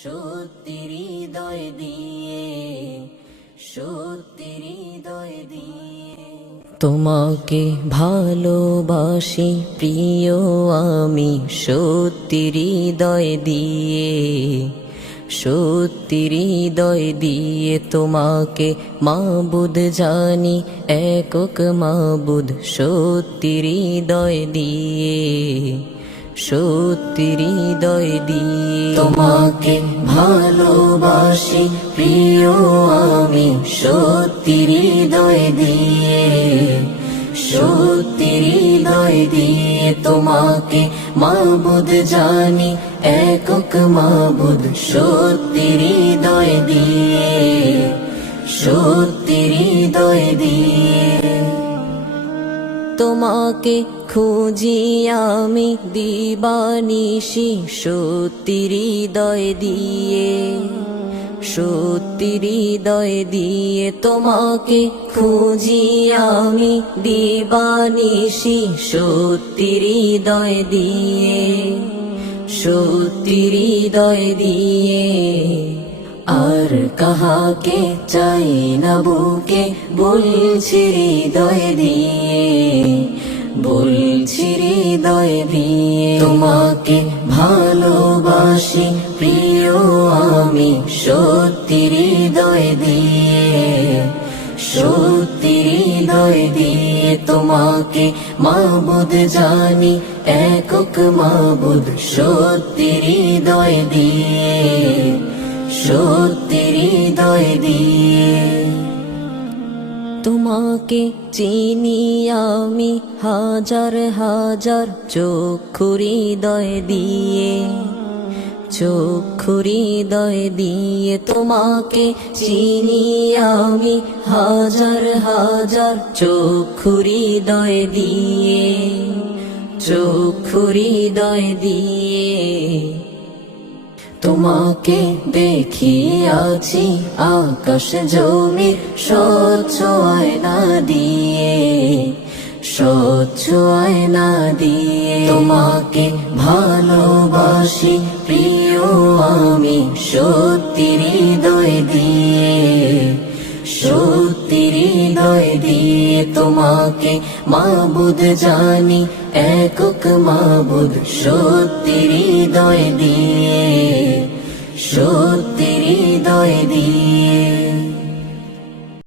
সত্যি হৃদয় দিয়ে, সত্যি হৃদয় দিয়ে। তোমাকে ভালোবাসি প্রিয় আমি সত্যি হৃদয় দিয়ে, সত্যি হৃদয় দিয়ে। তোমাকে মাবুদ জানি একক মাবুদ সত্যি হৃদয় দিয়ে, সত্যি হৃদয় দিয়ে। তোমাকে ভালোবাসি প্রিয় আমি সত্যি হৃদয় দিয়ে, সত্যি হৃদয় দিয়ে। তোমাকে মাবুদ জানি একক মাবুদ সত্যি হৃদয় দিয়ে, সত্যি হৃদয় দিয়ে। তোমাকে খুঁজি আমি দিবানিশি সত্যি হৃদয় দিয়ে, সত্যি হৃদয় দিয়ে। তোমাকে খুঁজি আমি দিবানিশি সত্যি হৃদয় দিয়ে, সত্যি হৃদয় দিয়ে। আর কাহাকে চাই না বুকে বলছি হৃদয় দিয়ে, বলছি হৃদয় দিয়ে। তোমাকে ভালোবাসি প্রিয় আমি সত্যি হৃদয় দিয়ে, সত্যি হৃদয় দিয়ে। তোমাকে মাবুদ জানি একক মাবুদ সত্যি হৃদয় দিয়ে, সত্যি হৃদয় দিয়ে। তোমাকে চিনি আমি হাজার হাজার চক্ষু হৃদয় দিয়ে, চক্ষু হৃদয় দিয়ে। তোমাকে চিনি আমি হাজার হাজার চক্ষু হৃদয় দিয়ে, চক্ষু হৃদয় দিয়ে। তোমাকে দেখিয়াছি আকাশ জমির স্বচ্ছ আয়না দিয়ে, স্বচ্ছ আয়না দিয়ে। তোমাকে ভালোবাসি প্রিয় আমি সত্যি হৃদয় দিয়ে, সত্যি হৃদয় দিয়ে। তোমাকে মাবুদ জানি একক মাবুদ সত্যি হৃদয় দিয়ে, সত্যি হৃদয় দিয়ে।